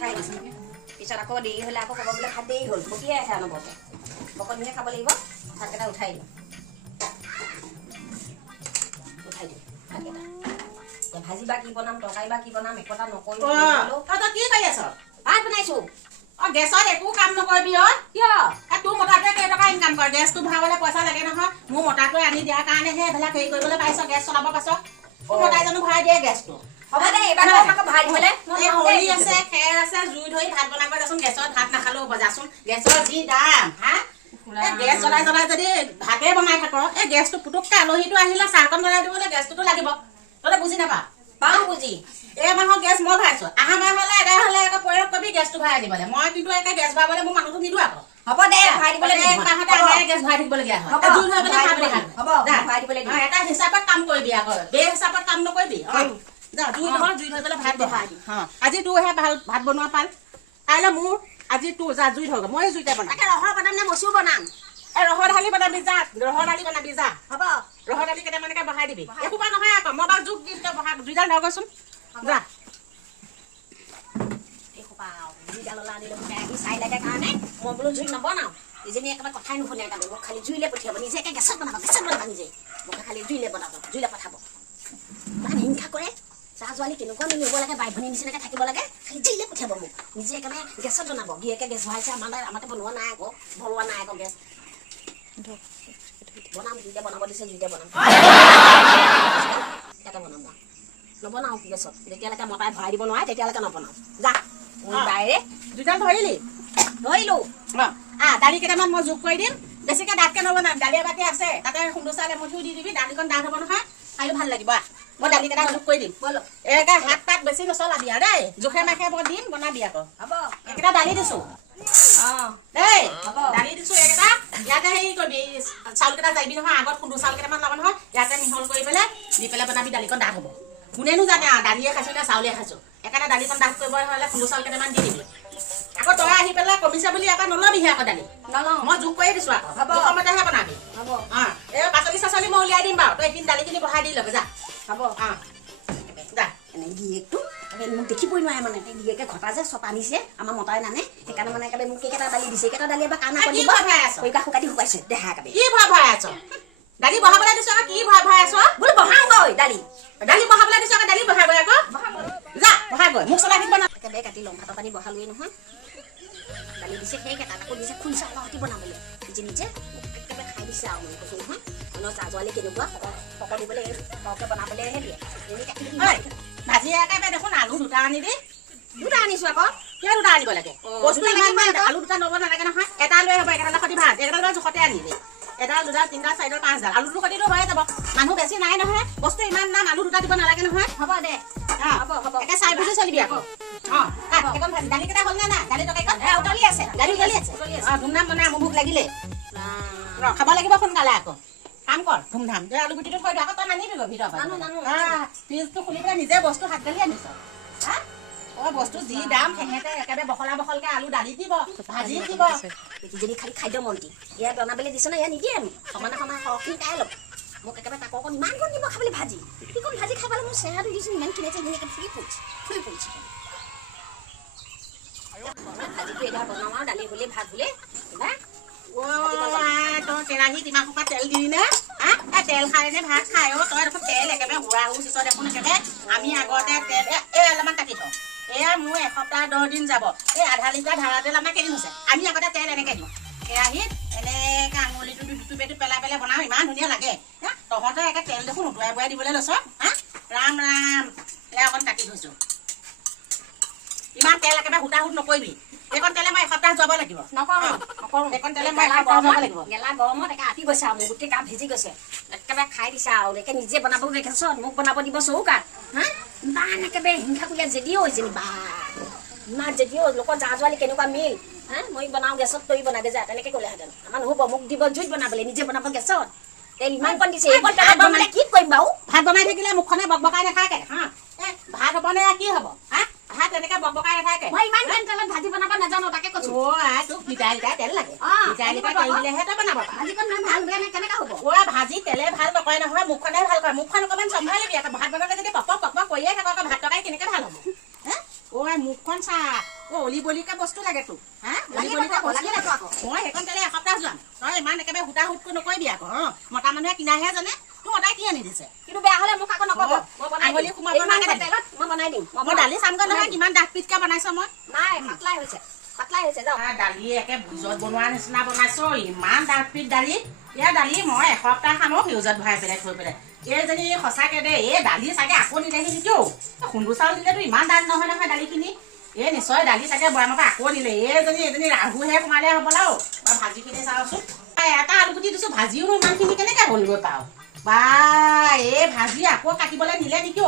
উঠাই দিছোঁ পিছত আকৌ দেৰি হ'লে আকৌ ক'ব বোলে ভাত দেৰি হ'ল বকিয়ে আছে অনবৰতে বকনিহে খাব লাগিব ভাতকেইটা উঠাই দিওঁ ভাতকেইটা এতিয়া ভাজি বা কি বনাম তৰকাৰী বা কি বনাম একো এটা নকৰিলোঁ তই কি কৰি আছ ভাত বনাইছোঁ গেছত একো কাম নকৰিবি কিয় তোৰ মতাটোৱে কেইটকা ইনকাম কৰে গেছটো ভৰাবলৈ পইচা লাগে নহয় মোৰ মতাটোৱে আনি দিয়াৰ কাৰণেহে এইবিলাক হেৰি কৰিবলৈ পাৰিছ গেছ চলাব পাইছ তোৰ মতাই জানো ভৰাই দিয়ে গেছটো হ'ব দে এইবাৰ আকৌ ভৰাই দিবলৈ হৰি আছে খেৰ আছে জুই ধৰি ভাত বনাব যাচোন গেছত ভাত নাখালেও হ'ব যাচোন গেছৰ যি দাম হা গেছ জ্বলাই জ্বলাই যদি ভাতে বনাই থাক এই গেছটো পুতুককে আলহীটো আহিলে চাহকণ বনাই দিবলৈ গেছটোতো লাগিব তহঁতে বুজি নাপা পাওঁ বুজি এই মাহৰ গেছ মই ভৰাইছো আহা মাহ হ'লে এদাই হ'লে আকৌ প্ৰয়োগ কৰিবি গেছটো ভৰাই দিবলৈ মই কিন্তু একে গেছ ভৰাবলৈ মোৰ মানুহটো নিদিওঁ আকৌ হ'ব দে ভৰাই দিবলৈ মাহতে আমাৰে গেছ ভৰাই থাকিবলগীয়া হয় জুই ধৰি পেলাই খাব লাগিব হ'ব ভৰাই দিবলৈ এটা হিচাপত কাম কৰিবি আকৌ বে হিচাপত কাম নকৰিবি যা জুই ধৰি পেলাই ভাত বহাই দিম আজি তোৰহে ভাল ভাত বনোৱা পাল কাইলৈ মোৰ আজি তোৰ যা জুই ধৰ মই জুইতে বনাম তাকে ৰহৰ বনাম নে মচুৰ বনাম এই ৰহৰ দালি বনাবি যা ৰহৰ দালি বনাবি যা হ'ব ৰহৰ দালি কেইটামানকে বহাই দিবি একোবা নহয় আকৌ মই বাৰু জোখ দিম তই বহা দুইডাল ধৰগৈচোন যা জুইডাললৈ আনিলে আহি চাই লাগে কাৰণে মই বোলো জুই নবনাওঁ ইজনী একেবাৰে কথাই নুশুনে কাৰণে মোক খালি জুইলে পঠিয়াব নিজে একে গেছত বনাব নিজে মোকে খালি জুইলে বনাব জুইলে পঠাব ইমান হিংসা কৰে চাহ ছোৱালী কেনেকুৱা মিলি হ'ব লাগে বাই ভনীৰ নিচিনাকৈ থাকিব লাগে খালি জুইলে পঠিয়াব মোক নিজে একেবাৰে গেছত বনাব গিয়েকে গেছ ভৰাইছে আমাতে বনোৱা নাই আকৌ ভৰোৱা নাই আকৌ গেছ বনাম জুইতে বনাব দিছে জুইতে বনাম তাতে বনাম মই নবনাওঁ গেছত যেতিয়ালৈকে মতাই ভৰাই দিব নোৱাৰে তেতিয়ালৈকে নবনাওঁ যা বাইৰে দুইডাল ধৰিলি ধৰিলোঁ দালি কেইটামান মই যোগ কৰি দিম বেছিকে ডাঠকে নবনাম দালি এবাটি আছে তাতে খুন্দু চাউল এমুঠিও দি দিবি দালিকণ ডাঠ হ'ব নহয় খায়ো ভাল লাগিব মই দালি কেইটা যোগ কৰি দিম বলো একে হাত পাত বেছি নচলাবি আৰু দেই জোখে মাখে মই দিম বনাবি আকৌ হ'ব এইকেইটা দালি দিছোঁ দেই দালি দিছোঁ এইকেইটা ইয়াতে হেৰি কৰিবি চাউল কেইটা যাবি নহয় আগত খুন্দু চাউল কেইটামান ল'ব নহয় ইয়াতে মিহল কৰি পেলাই দি পেলাই বনাবি দালিকণ ডাঠ হ'ব কোনেনো জানে আৰু দালিয়ে খাইছোঁ নে চাউলে খাইছোঁ সেইকাৰণে দালিকণ ডাঠ কৰিব হ'লে খুন্দু চাউল কেইটামান দি দিবি আকৌ তই আহি পেলাই কমিছে বুলি আকৌ নলবিহে আকৌ দালি নলওঁ মই যোগ কৰি দিছোঁ আকৌ হ'ব সময়তেহে বনাবি হ'ব এই পাচলি চাচলি মই উলিয়াই দিম বাৰু তই এইখিনি দালিখিনি বহাই দি ল'বি যা হ'ব যা এনে গিয়েকটো মোক দেখিবই নোৱাৰে মানে গিয়েকে ঘটা যে চপ আনিছে আমাৰ মতাই নানে সেইকাৰণে মানে একেবাৰে মোক কেইকেইটা দালি দিছে এইকেইটা দালি এবাৰ কাণা কৰি দিব পৰীক্ষা শুকাই শুকাইছে দেহা একেবাৰে কি ভৰাই আছ দালি বহাবলৈ দিছ আকৌ কি ভৰাই আছ বোলো বহাওঁগৈ দালি বহাবলৈ দিছ আকৌ দালি বহাগৈ আকৌ যা বহাগৈ মোক চলাই দিব একেবাৰে কাটি ল'ম ভাতৰ পানী বহালোৱেই নহয় দালি দিছে সেইকেইটা আকৌ দিছে খুন চাউলৰ সৈতে বনাবলৈ নিজে নিজে একেবাৰে খাই দিছে আৰু মই কৈছোঁ নহয় মানুহৰ চাহ ছোৱালী কেনেকুৱা পকৰ দিবলৈ সৰহকৈ বনাবলৈহে দিয়ে ভাজি একেবাৰে দেখোন আলু দুটা আনি দি দুটা আনিছোঁ আকৌ কিয় দুটা আনিব লাগে বস্তু ইমান আলু দুটা ল'ব নালাগে নহয় এটা লৈ হ'ব একেটা সৈতে ভাত একেটা লৈ জোখতে আনিলে এডাল দুডাল তিনিডাল চাৰিডাল পাঁচডাল আলুটো সৈতেতো হৈয়ে যাব মানুহ বেছি নাই নহয় বস্তু ইমান দাম আলু দুটা দিব নালাগে নহয় হ'ব দে হ'ব হ'ব একে চাই বুজি চলিবি আকৌ এখন ভাজি দালি কেইটা হ'ল নে নাই দালি তৰকাৰীখন উতলি আছে দালি উতলি আছে ধুমধাম বনাই মোৰ ভোক লাগিলে খাব লাগিব সোনকালে আকৌ কাম কৰ ধুমধাম যে আলু গুটিটো থৈ দিওঁ আকৌ তই নানিবি ভিতৰৰ ফ্ৰিজটো খুলি পেলাই নিজে বস্তু হাত গালি আনিছ বস্তু যি দাম সিহঁতে একেবাৰে বহলা বহলকে আলু দালি দিব ভাজি দিব যদি খালি খাদ্য মন্ত্ৰী ইয়াত বনাবলৈ দিছে ন ইয়াত নিদিয়ে আমি সমানে সমানে সৰহখিনি তাই ল'ব মোক একেবাৰে তাকো অকণ ইমান কণ দিব খাবলৈ ভাজি সেইকণ ভাজি খাই পেলাই মোৰ চেহেৰাটো দিছোঁ ইমান কিনেছে ধুনীয়াকৈ ফুলি পৰিছে ভাজিটো এবাৰ বনাওঁ আৰু দালি হ'লে ভাত হ'লে তই কেৰাহীত ইমান সোপা তেল দিলি নে তেল খাই নে ভাত খাই তই দেখোন তেল একেবাৰে উৰা উচিছ দেখোন একেবাৰে আমি আগতে তেল অলপমান কাটি থওঁ এয়া মোৰ এসপ্তাহ 10 দিন যাব এই আধা লিটাৰ ধাৰা তেল আমাৰ কেইদিন হৈছে আমি আগতে তেল এনেকৈ দিওঁ কেৰাহীত এনেকৈ আঙুলিটো দুটুপেটো পেলাই বনাওঁ ইমান ধুনীয়া লাগে তহঁতে একে তেল দেখোন উটুৱাই বুৱাই দিবলৈ লৈছ ৰাম ৰাম এয়া অকণ কাটি থৈছোঁ ইমান তেল একেবাৰে হুটাহুট নকৰিবি এইকণ তেলে মই এসপ্তাহ যাব লাগিব এইকণ তেলে মই এসপ্তাহ যাব লাগিব গেলা গৰমত একে আতি গৈছে আৰু মোৰ গোটেই গা ভিজি গৈছে একেবাৰে খাই দিছে আৰু একে নিজে বনাব দেখিছ মোক বনাব দিব চৌকাত ইমান একেবাৰে হিংসা কৰিলে যদিও যেনিবা ইমান যদিও লোকৰ জা ছোৱালী কেনেকুৱা মিল মই বনাওঁ গেছত তই বনাবি যা তেনেকৈ ক'লেহেঁতেন আমাৰ নহ'ব মোক দিব জুইত বনাবলৈ নিজে বনাব গেছত তেল ইমান কণ দিছে এইকণ তেলত বনালে কি কৰিম বাৰু ভাত বনাই থাকিলে মুখখনে বকবকাই নাথাকে ভাত হ'বনে কি হ'ব ভাত এনেকৈ বকবকাই নাথাকে মই ইমান কণ তেলত ভাজি বনাব নাজানো তাকে কৈছোঁ তোক লিটাৰ লিটাৰ তেল লাগে লিটাৰ লিটাৰ তেল দিলেহে তই বনাব ভাজিকণ ভাল কেনেকৈ হ'ব ভাজি তেলে ভাল নকৰে নহয় মুখখনে ভাল কৰে মুখখন অকণমান চম্ভালিবি আকৌ ভাত বনালে যদি পক পক কৰিয়ে থাকক ভাত তৰকাৰী কেনেকৈ ভাল হ'ব মুখখন চা অলি বলিকে বস্তু লাগে তোক হা অলি বলিকে বস্তু লাগে আকৌ মই সেইখন তেলে এসপ্তাহ যোৱাম তই ইমান একেবাৰে হুটা হুটকৈ নকৰিবি আকৌ মতা মানুহে কিনাহে জানে তোৰ মতাই কি আনি দিছে কিন্তু বেয়া হ'লে মোক আকৌ নকব আঙুলি সোমাব নালাগে তেলত মই বনাই দিম মই দালি চামগৈ নহয় কিমান ডাঠ পিচকে বনাইছ মই নাই পাতলাই হৈছে যাওক দালি একে ভোজত বনোৱা নিচিনা বনাইছো ইমান ডাঠ পিচ দালি এয়া দালি মই এসপ্তাহ খাম ফিউজত ভৰাই পেলাই থৈ পেলাই এইজনী সঁচাকে দে এই দালি চাগে আকৌ নিলেহি নেকি খুন্দু চাউল দিলেতো ইমান ডাঠ নহয় নহয় দালিখিনি এই নিশ্চয় দালি চাগে বৈয়ামৰ পৰা আকৌ নিলে এইজনী ৰাহুহে সোমালে হ'বলা বা ভাজিখিনি চাওঁচোন এটা আলুগুটি দিছো ভাজিও ইমানখিনি কেনেকে হ'লগৈ পাওঁ বা এই ভাজি আকৌ কাটিবলৈ নিলে নেকি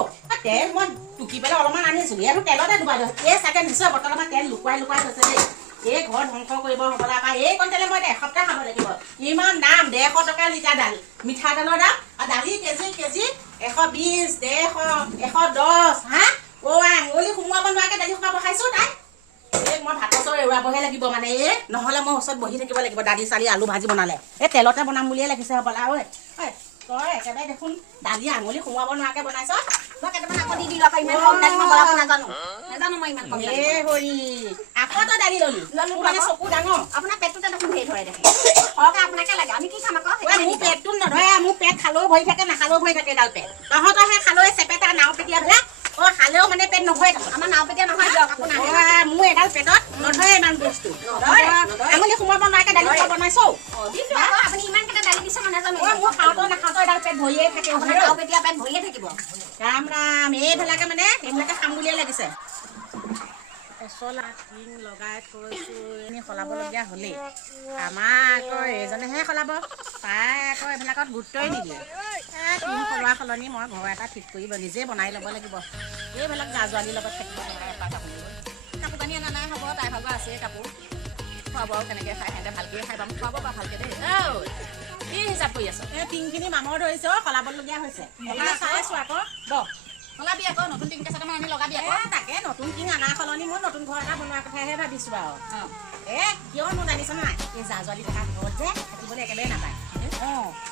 তেল মই টুকি পেলাই অলপমান আনিছিলো এইটো তেলতে ডুবাই দিওঁ এই চাগে নিশ্চয় বটলমান তেল লুকুৱাই থৈছে দেই এই ঘৰ ধ্বংস কৰিব হ'বলা বা এইকণ তেলে মই এসপ্তাহ খাব লাগিব ইমান দাম 150 টকা লিটাৰ দালি মিঠাতেলৰ দাম আৰু দালি কেজি 120 150 110 হা আঙুলি সোমোৱাব নোৱাৰাকে দালি সোমাব খাইছো তাই মই ভাতৰ চৰ এৰুৱাবহে লাগিব মানে নহ'লে মই ওচৰত বহি থাকিব লাগিব দালি চালি আলু ভাজি বনালে এই তেলতে বনাম বুলিয়ে লাগিছে হ'বলা ঐ তই একেবাৰে দেখোন দালি আঙুলি সোমোৱাব নোৱাৰাকে বনাইছ মই কেইটামান আকৌ দি দিলো আকৌ ইমান কম দালি মই বনাব নাজানো মই ইমান কম দালি হৰি আকৌ তই দালি ললি মানে চকু ডাঙৰ আপোনাৰ পেটটোতে দেখোন ধেৰ ধৰে দেখে সৰহকে আপোনাকে লাগে আমি কি খাম আকৌ মোৰ পেটটো নধৰে মোৰ পেট খালেও ভৰি থাকে নাখালেও ভৰি থাকে ডাল পেট তহঁতৰহে খালৈ চেপেটা নাও পেটীয়া বিলাক খালেও মানে পেট নভৰে আমাৰ নাও পেটীয়া নহয় দিয়ক আপোনাৰ মোৰ এডাল পেটত নধৰে ইমান বস্তু আঙুলি সোমাব নোৱাৰাকে দালি বনাইছ আপুনি ইমান কেইটা দালি দিছে মানে জানো মোৰ খাওঁতেও নাখাওঁতেও এডাল পেট ভৰিয়ে থাকে নাও পেটীয়া পেট ভৰিয়ে থাকিব ৰাম ৰাম এইবিলাকে মানে এইবিলাকে খাম বুলিয়ে লাগিছে পচলা টিং লগাই থৈছো এনে সলাবলগীয়া হ'লেই আমাৰ আকৌ এজনেহে সলাব তাই আকৌ এইবিলাকত গুৰুত্বই নিদিয়ে টিং সলোৱা সলনি মই ঘৰ এটা ঠিক কৰিব নিজে বনাই ল'ব লাগিব এইবিলাক গা জোৱালিৰ লগত থাকিব কাপোৰ কানি অনা নাই হ'ব তাই ভাগৰ আছে কাপোৰ খোৱা বোৱাও কেনেকৈ খাই সিহঁতে ভালকৈ খাই পাম খুৱাব বা ভালকৈ দেই কি হিচাপ কৰি আছ এই টিংখিনি মামৰ ধৰিছে সলাবলগীয়া হৈছে চাই আছো আকৌ সলাবি আকৌ নতুন টিং কেঁচাটামান আনি লগাবি আকৌ তাকে নতুন টিং অনাৰ সলনি মই নতুন ঘৰ এটা বনোৱাৰ কথাহে ভাবিছো আৰু কিয়নো জানিছ নাই এই জা জোৱালি থকা ঘৰত যে থাকিবলৈ একেবাৰে নাপায়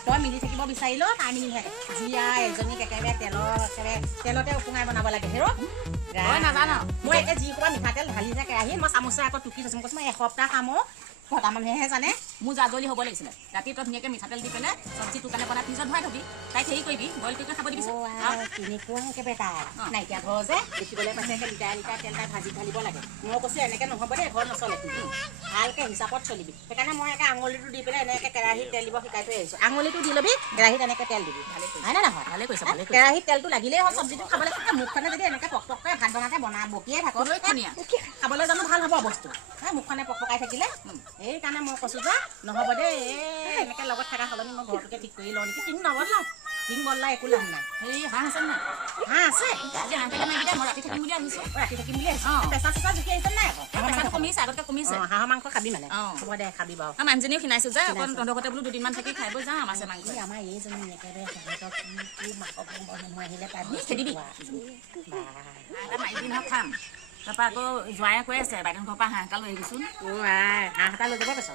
তই মিলি থাকিব বিচাৰিলো তাই মিলি থাকে জীয়া এজনীক একেবাৰে তেলতে উপঙাই বনাব লাগে হেৰ নাজানো মই এতিয়া যি কোৱা মিঠাতেল ঢালি যায় কেৰাহী মই চামুচে আকৌ টুকি থৈছো কৈছো মই এসপ্তাহ খামো ঘটা মানুহেহে জানে মোৰ জাজলি হ'ব লাগিছিলে ৰাতি তই ধুনীয়াকৈ মিঠাতেল দি পেলাই চব্জি টোকানে বনাই ফ্ৰিজত ভৰাই থবি তাইক হেৰি কৰিবি বইল কৰি খাব দিবি কেনেকুৱা একেবাৰে তাই নাইকিয়া ঘৰ যে দেখিবলৈ পাইছে লিটাৰ লিটাৰ তেল তাই ভাজি ঢালিব লাগে মই কৈছো এনেকৈ নহ'ব দেই ঘৰ নচলে ভালকৈ হিচাপত চলিবি সেইকাৰণে মই একে আঙুলিটো দি পেলাই এনেকৈ কেৰাহীত তেল দিব শিকাই থৈ আহিছোঁ আঙুলিটো দি ল'বি কেৰাহীত এনেকৈ তেল দিবি হয়নে নহয় ভালে কৈছে কেৰাহীত তেলটো লাগিলেই হ'ল চব্জিটো খাবলৈ মুখখনে যদি এনেকৈ পকপককৈ ভাত বনাওঁতে বকিয়ে থাকোঁ খাবলৈ জানো ভাল হ'ব বস্তু মুখখনে পকপকাই থাকিলে সেইকাৰণে মই কৈছোঁ যে নহ'ব দেই এনেকৈ লগত থকা সলনি মই ঘৰটোকে ঠিক কৰি লওঁ নেকি টিং নবদলাওঁ টিং বদলাই একো লাভ নাই হেৰি হাঁহ আছে নাই হাঁহ আছে মই ৰাতি থাকিম বুলি আহিছোঁ ৰাতি থাকিম বুলি আহিছোঁ পেচা চেচা জুখি আহিছে নাই আকৌ কমিছে আগতকৈ কমিছে হাঁহৰ মাংস খাবি মানে হ'ব দে খাবি বাৰু মানুহজনীও খিনাইছোঁ যে অকণ তহঁতৰ ঘৰতে বোলো দুদিনমান থাকি খাই বৈ যাওঁ আছে মাংস আমাৰ এইজনী একেবাৰে সিহঁতক কি মাকক মানুহ আহিলে তাই খেদিবি মাৰি দিন খাম তাৰপৰা আকৌ জোৱাইয়ে কৈ আছে বাইদেউৰ ঘৰৰ পৰা হাঁহ এটা লৈ আহিবিচোন হাঁহ এটা লৈ যাব কৈছ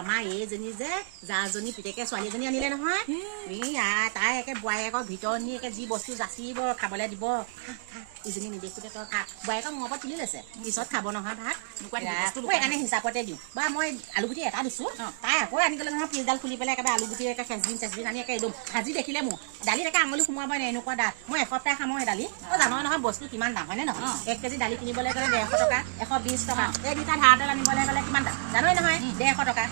আমাৰ এইজনী যে যাজনী পিতেকে ছোৱালীজনী আনিলে নহয় তাই একে বোৱাৰীয়েকৰ ভিতৰত নি একে যি বস্তু যাচিব খাবলৈ দিব ইজনী নিদেখোঁতে তই খা বোৱাৰীয়েকক মোৰ ওপৰত তুলি লৈছে পিছত খাব নহয় ভাত সেইকাৰণে হিচাপতে দিওঁ বা মই আলুগুটি এটা দিছোঁ তাই আকৌ আনি গ'লে নহয় পিছডাল খুলি পেলাই একেবাৰে আলুগুটি একে চেচবিন আনি একে একদম ভাজি দেখিলে মোৰ দালিত একে আঙুলি সোমোৱাব নাই এনেকুৱা দাম মই এসপ্তাহ খাম সেই দালি জানো নহয় বস্তু কিমান দাম হয়নে নহয় 1 কেজি দালি কিনিবলৈ গ'লে 150 টকা 120 টকা এই লিটাৰ ধাৰ তেল আনিবলৈ গ'লে কিমান দাম জানোৱেই নহয় 150 টকা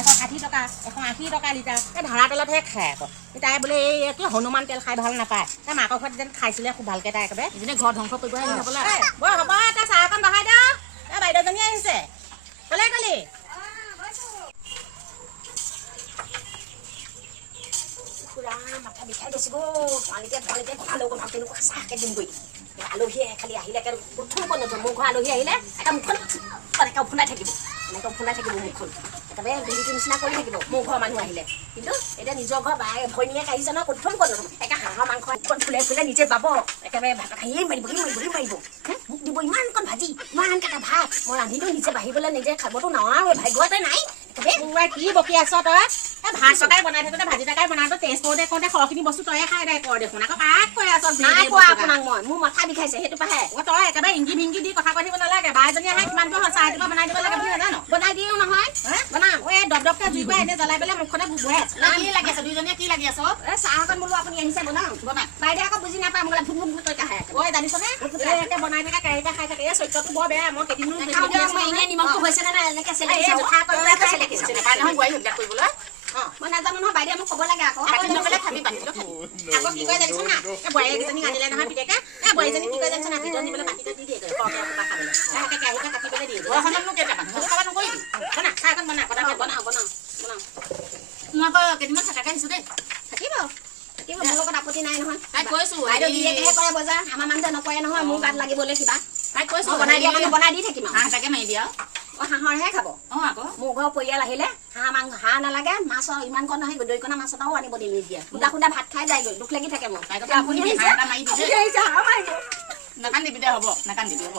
160 টকা 180 টকা লিটাৰ এই ধাৰা তেলতহে খায় আকৌ তাই বোলে এই কি হনুমান তেল খাই ভাল নাপায় তাই মাকৰ ঘৰত যেন খাইছিলে খুব ভালকৈ তাই একেবাৰে এজনী ঘৰ ধ্বংস কৰিব খাবলৈ বৰ হ'ব তই চাহ অকণ বহাই দিয় এই বাইদেউজনী আহিছে ক'লে ক'লি মাথা বিষাই গৈছে তোমালোকে ভালো কথা তেনেকুৱা চাহকৈ দিমগৈ আলহী খালি আহিলে প্ৰথম ক'ত নতুন মোৰ ঘৰ আলহী আহিলে এটা মুখখন এনেকৈ ফুনাই থাকিব মুখখন একেবাৰে ডিঙিটো নিচিনা কৰি থাকিব মোৰ ঘৰৰ মানুহ আহিলে কিন্তু এতিয়া নিজৰ ঘৰ ভৈনীয়েক আহিছে নহয় প্ৰথম ক'ত নতুন একে হাঁহৰ মাংস এখন ফুলে নিজে বাব একেবাৰে ভাত মাৰিব মোক দিব ইমানকণ ভাজি ইমানকেইটা ভাত মই ৰান্ধিলোঁ নিজে বাঢ়িবলৈ নিজে খাবতো নোৱাৰোঁ ভাগ্যতে নাই কি বকি আছ তই ভাত তৰকাৰী বনাই থাকোঁতে ভাজি তৰকাৰী বনাওঁতে টেষ্ট কৰোঁতে কৰোঁতে সৰহখিনি বস্তু তয়ে খাই দে কৰ দেখোন আকৌ পাক কৈ আছ নাই কোৱা আপোনাক মই মোৰ মাথা বিষাইছে সেইটো পাহে তই একেবাৰে ইংগি ভিংগি দি কথা কৈ থাকিব নালাগে বাইজনী আহে কিমানটো চাহ ৰাতিপুৱা বনাই দিব লাগে বুলি নাজানো বনাই দিওঁ নহয় বনাম এই দপদপকৈ জুই কৰি এনে জ্বলাই পেলাই মুখতে বুবুৱাই আছে কি লাগি আছে দুইজনীয়ে কি লাগি আছে চাহ অকণ বোলো আপুনি আহিছে বনাওঁ বনাই বাইদেউ আকৌ বুজি নাপায় মোলৈ ভুক ভুক কৈ কাহে ঐ জানিছনে একে বনাই থকা কেৰাহীতে খাই থাকে এই চৰিত্ৰটো বৰ বেয়া মই কেইদিনো এনেই নিমখটো হৈছে নে নাই এনেকৈ চেলেকিছে নাপায় নহয় বোৱাৰী সেইবিলাক কৰিবলৈ মই নাজানো নহয় বাইদেউ মোক ক'ব লাগে আকৌ আকৌ কি কয় জানিছ না এই বোৱাৰীকেইজনীক আনিলে নহয় পিতেকে এই বোৱাৰীজনী কি কয় জানিছ না ভিতৰত নিবলৈ মাটিতে দি দিয়ে সৰহকৈ এসোপা খাবলৈ তাহাঁতে কেৰাহীতে কাটি পেলাই দিয়ে ঘৰখনত মোক কেইটামান সেইটো খাব নকৰিবি বনা চাহ অকণ বনা বনাওঁ বনাওঁ বনাওঁ মই আকৌ কেইদিনমান থাকাকৈ আহিছোঁ দেই থাকিব থাকিব মোৰ লগত আপত্তি নাই নহয় তাইক কৈছোঁ বাইদেউ গিৰিয়েকেহে কৰে বজাৰ আমাৰ মানুহটোৱে নকৰে নহয় মোৰ গাত লাগিবলৈ কিবা তাইক কৈছোঁ বনাই দিয়া মানুহ বনাই দি থাকিম হাঁহ তাকে মাৰি দিয়া অঁ হাঁহৰহে খাব আকৌ মোৰ ঘৰৰ পৰিয়াল আহিলে হাঁহ নালাগে মাছৰ ইমান কণ নহয় দৈকণা মাছ এটাও আনিব দি নিদিয়ে সুদা সুদা ভাত খাই যায়গৈ দুখ লাগি থাকে মোৰ আপুনি হাঁহ এটা মাৰি দিছে নাকান্দিবি দে হ'ব নাকান্দিবি হ'ব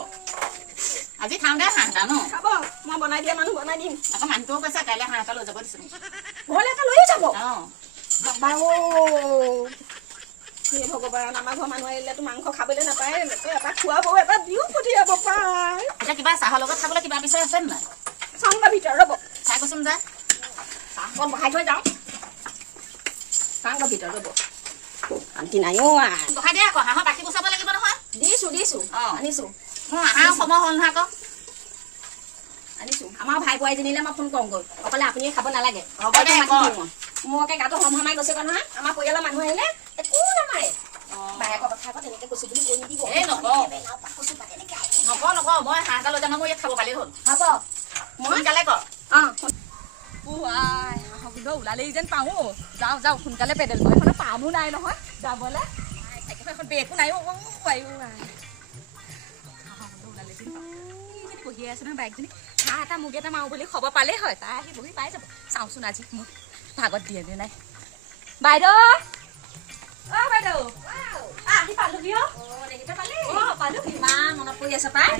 আজি খাওঁ দে হাঁহ এটা ন খাব মই বনাই দিয়া মানুহ বনাই দিম আকৌ মানুহটোও কৈছে কাইলৈ হাঁহ এটা লৈ যাব দিছে ঘৰলৈ এটা লৈয়ে যাব অঁ বাবা হে ভগৱান আমাৰ ঘৰৰ মানুহ আহিলেতো মাংস খাবলৈ নাপায় এটা খুৱাব এটা দিও পঠিয়াব পায় এতিয়া কিবা চাহৰ লগত খাবলৈ কিবা বিচাৰি আছে নাই চাংগা ভিতৰত ৰ'ব চাই কৈছোন যা চাহকণ বহাই থৈ যাওঁ চাংগা ভিতৰত ৰ'ব শান্তি নাই অ' বহাই দিয়া আকৌ হাঁহৰ বাকী গুচাব লাগিব নহয় দিছোঁ আনিছোঁ মই হাঁহ সময় হ'ল নহয় আকৌ আনিছোঁ আমাৰ ভাই বোৱাৰীজনীলৈ মই ফোন কৰোঁগৈ অকলে আপুনিয়ে খাব নালাগে হ'ব দে মোৰ একে গাটো হমহমাই গৈছে নহয় আমাৰ পৰিয়ালৰ মানুহ আহিলে একো নামাৰে বায়েকৰ কথা আকৌ তেনেকৈ কৈছোঁ বুলি কৈ নিদিব এই নকওঁ মই হাঁহ এটা লৈ যাম মই ইয়াত খাব পালেই হ'ল হ'ব মই সোনকালে ক অঁ ওলালেই যেন পাওঁ যাওঁ সোনকালে পেডেল মই এখন পামো নাই নহয় যাবলৈ এখন বেগো নাই বহি আছে নহয় বাইকজনী হাঁহ এটা মুৰ্গী এটা মাৰো বুলি খবৰ পালেই হয় তাই আহি বহি পাই যাব চাওঁচোন আজি মোক ভাগত দিয়ে নে নাই বাইদেউ অ' বাইদেউ আহি পালোহি পালোঁ ইমান মনত পৰি আছে পাই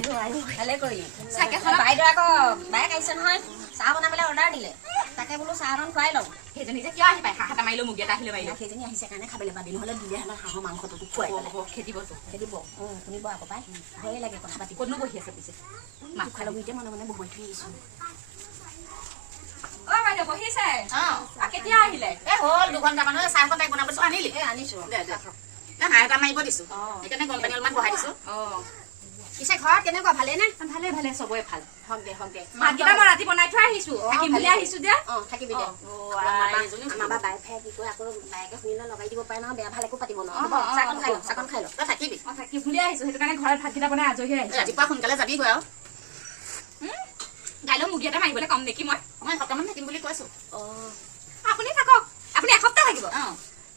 ভালে কৰি চাকে বাইদেউ আকৌ বাইক আহিছে নহয় চাহ বনাবলৈ অৰ্ডাৰ দিলে তাকে বোলো চাহ অকণ খুৱাই লওঁ সেইজনী যে কিয় আহি পায় হাঁহ এটা মাৰিলো মুৰ্গী এটা আহিলে মাৰিলে সেইজনী আহিছে কাৰণে খাবলৈ পাবি নহ'লে দিলে হ'লে হাঁহৰ মাংসটো খুৱাই খেদিব শুনিব আকৌ পাই ভয়ে লাগে কথা পাতি ক'তনো বহি আছে পিছে মাক খালে বুইতে মনে মনে বহুৱাই থৈ আহিছোঁ অ' বাইদেউ বহিছে কেতিয়া আহিলে এই হ'ল দুঘণ্টামান চাহকণ তাইক বনাব দিছোঁ আনিলি আনিছোঁ হাঁহ এটা মাৰিব দিছোঁ সেইকাৰণে গৰম পানী অলপমান বহাই দিছোঁ পিছে ঘৰত কেনেকুৱা ভালেনে ভালে চবৰে ভাল হওক দে ভাতকেইটা মই ৰাতি বনাই থৈ আহিছোঁ থাকিম বুলি আহিছোঁ যে থাকিবি দে আমাৰ বা বাই ফাই কি কয় আকৌ বায়েকে শুনিলে লগাই দিব পাৰে নহয় বেয়া ভাল একো পাতিব নোৱাৰো চাকন খাই ল তই থাকিবি থাকিম বুলি আহিছোঁ সেইটো কাৰণে ঘৰত ভাতকেইটা বনাই আজৰি হৈ আহিছোঁ ৰাতিপুৱা সোনকালে যাবিগৈ আৰু কাইলৈ মুৰ্গী এটা মাৰিবলৈ কম নেকি মই এসপ্তাহমান থাকিম বুলি কৈছোঁ আপুনি থাকক আপুনি এসপ্তাহ থাকিব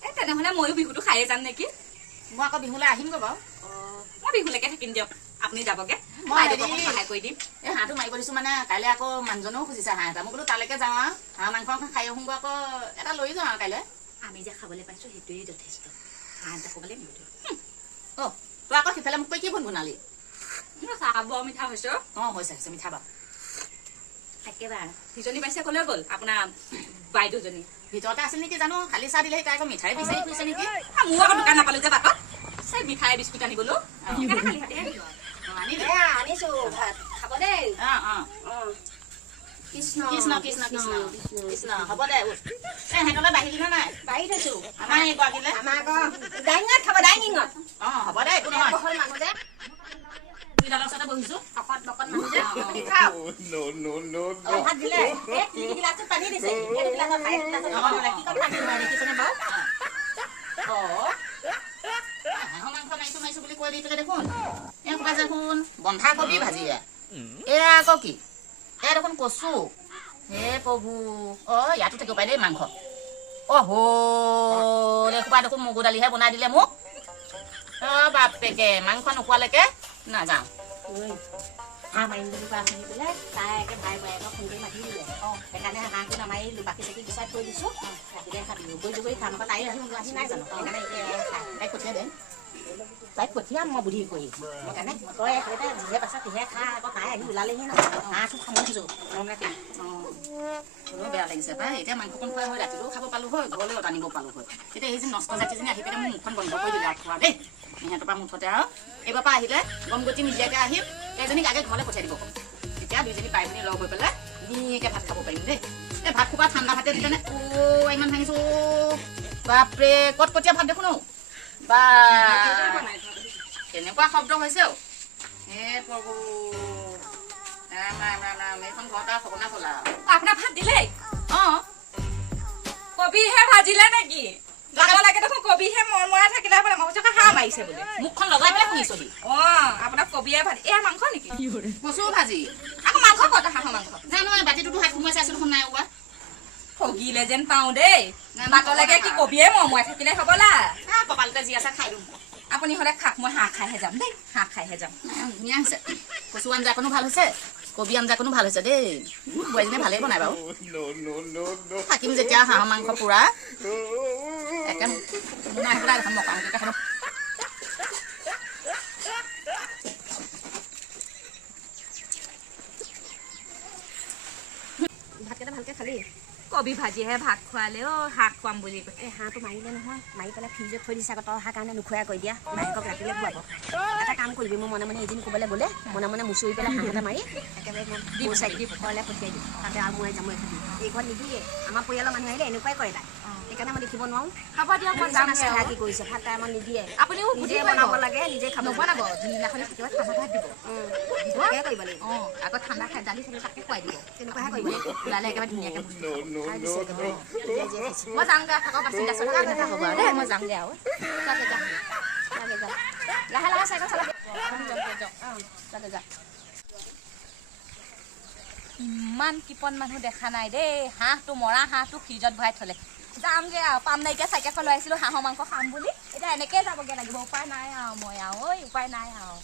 এই তেনেহ'লে ময়ো বিহুটো খায়ে যাম নেকি মই আকৌ বিহুলৈ আহিমগৈ বাৰু মই বিহুলৈকে থাকিম দিয়ক আপুনি যাবগে মই সহায় কৰি দিম এই হাঁহটো মাৰিব দিছোঁ মানে কাইলৈ আকৌ মানুহজনেও খুজিছে হাঁহ এটা মই বোলো তালৈকে যাওঁ আৰু হাঁহ মাংস খাই আহোঁগৈ আকৌ এটা লৈ যাওঁ আৰু কাইলৈ আমি যে খাবলৈ পাইছোঁ সেইটোৱেই যথেষ্ট হাঁহ এটা ক'বলৈ নিদিওঁ তই আকৌ সিফালে মোক কৈ কি ফোন বনালি চাহকাপ বৰ মিঠা হৈছে হৈছে মিঠা বাৰু একেবাৰে সিজনী পাইছে ক'লৈ গ'ল আপোনাৰ বাইদেউজনী ভিতৰতে আছিল নেকি জানো খালি চাহ দিলে তাই আকৌ মিঠাই বিচাৰি ফুৰিছে নেকি মোৰ আকৌ দোকান নাপালোঁ যে বাটত মিঠাই বিস্কুট আনিবলৈ আনিছোঁ ভাত খাব দেই কৃষ্ণ কৃষ্ণ কৃষ্ণ কৃষ্ণ কৃষ্ণ হ'ব দে সিহঁতলৈ বাঢ়িলি নে নাই বাঢ়ি থৈছোঁ আমাৰ এইগৰাকীলৈ আমাৰ আকৌ ডাইনিঙত খাব ডাইনিঙত হ'ব দে একো নহয় বহল মানুহ যে দুইডালৰ ওচৰতে বহিছোঁ শকত বকত মানুহ যে খাওঁ ভাত দিলে গিলাচত পানী দিছে গিলাচত পানী কি কথা দেখিছেনে বাৰু হাঁহৰ মাংস মাৰিছোঁ বুলি কৈ দি পেলাই দেখোন এই ক'বা দেখোন বন্ধাকবি ভাজি এয়া আকৌ কি এয়া দেখোন কচু হে প্ৰভু ইয়াতো থাকিব পাৰে দেই মাংস এসোপা দেখোন মগু দালিহে বনাই দিলে মোক বাপেকে মাংস নোখোৱালৈকে নাযাওঁ হাঁহ মাৰিম বুলি কোৱা শুনি পেলাই তাই একে ভাই বোৱাৰীয়েকক ফোন কৰি মাতি দিলে সেইকাৰণে হাঁহটো নামাৰিলোঁ বাকী চাকি গুচাই থৈ দিছোঁ ৰাতিলৈ খাবি গৈ খাম আকৌ তাই আহি নাই জানো সেইকাৰণে তাইক পঠিয়াই দে তাইক পঠিয়াম মই বুদ্ধি কৰি মই কাৰণে তই সেইটা যিহে পাছত তিহে খা আকৌ তাই আহি ওলালেহি ন হাঁহটো খামনি থৈছোঁ বেয়া লাগিছে পাই এতিয়া মাংসকণ খোৱা হয় ৰাতিটো খাব পালোঁ হয় ঘৰলৈ টানিব পালোঁ হয় এতিয়া এই যে নষ্ট জাতিজনী আহি পেলাই মোৰ মুখখন বন্ধ কৰি দিলে খোৱা দেই সিহঁতৰ পৰা মুঠতে আৰু এইবাৰ পৰা আহিলে গম গতি নিদিয়াকৈ আহি এজনীক আগে ঘৰলৈ পঠিয়াই দিব তেতিয়া দুইজনী বাই ভনী লগ হৈ পেলাই ধুনীয়াকৈ ভাত খাব পাৰিম দেই এই ভাত খোপা ঠাণ্ডা ভাতে দিলেনে ইমান ভাঙিছোঁ বাপৰে কটকটীয়া ভাত দেখোন বা কেনেকুৱা শব্দ হৈছে হে প্ৰভু এইখন ঘৰত আৰু সপনা খোলা আপোনাৰ ভাত দিলে কবিহে ভাজিলে নেকি যাব লাগে দেখোন কবিহে মৰমৰাই থাকিলে আপোনাৰ মই হাঁহ মাৰিছে বোলে মুখখন লগাই পেলাই শুনিছো আপোনাৰ কবিয়ে ভাজি এয়া মাংস নেকি কচু ভাজি আকৌ মাংস কত হাঁহৰ মাংস জানো বাতিটোতো হাত সোমাই চাইছো দেখোন নাই ওবা ঠগিলে যেন পাওঁ দেই মাতলৈকে কি কবিয়ে মৰমৰাই থাকিলে হ'বলা কপালতে যি আছে খাই দিওঁ আপুনি হ'লে খাক মই হাঁহ খাইহে যাম দেই হাঁহ খাইহে যাম ধুনীয়া হৈছে কচু আঞ্জাকণো ভাল হৈছে কবি আঞ্জাকণো ভাল হৈছে দেই বোৱাৰীজনীয়ে ভালেই বনাই বাৰু থাকিম যেতিয়া হাঁহৰ মাংস পুৰা একে বনাই পেলাই মকামকে খাব ভাতকেইটা ভালকৈ খালি কবি ভাজিহে ভাত খোৱালে শাক খুৱাম বুলি এই হাঁহটো মাৰিলে নহয় মাৰি পেলাই ফ্ৰিজত থৈ দিছে আকৌ তই অহাৰ কাৰণে নোখোৱাই কৈ দিয়া মাহেকক ৰাতিলৈ খুৱাব এটা কাম কৰিবি মই মনে মনে এদিন ক'বলৈ গ'লে মনে মুচৰি পেলাই হাঁহ এটা মাৰি একেবাৰে মই চাই দি ঘৰলৈ পঠিয়াই দিম তাতে আৰু মই যাম খাবি এই ঘৰত নিদিয়ে আমাৰ পৰিয়ালৰ মানুহ আহিলে এনেকুৱাই কৰে তাই সেইকাৰণে মই দেখিব নোৱাৰোঁ হ'ব দিয়ক মই যাম কি কৰিছে ভাত তাই আমাক নিদিয়ে আপুনিও নিজে বনাব লাগে নিজে খাব নবনাব যোনদিনাখনি কেতিয়াবা ঠাণ্ডা ভাত দিব তেনেকুৱাহে কৰিব লাগিব আকৌ ঠাণ্ডা খাই দালি চালি তাকে খুৱাই দিব তেনেকুৱাহে কৰিব লাগিব ওলালে একেবাৰে ধুনীয়াকৈ মই মই যামগৈ থাকক চিন্তা চলা হ'ব আৰু দেই মই যামগৈ আৰু লাহে লাহে চাইকেল চলাবি যা ইমান কিপন মানুহ দেখা নাই দেই হাঁহটো মৰা হাঁহটো ফ্ৰিজত ভৰাই থলে যামগৈ আৰু পাম নাইকিয়া চাইকেলখন লৈ আহিছিলোঁ হাঁহৰ মাংস খাম বুলি এতিয়া এনেকৈ যাবগৈ লাগিব উপায় নাই আৰু মই আৰু উপায় নাই আৰু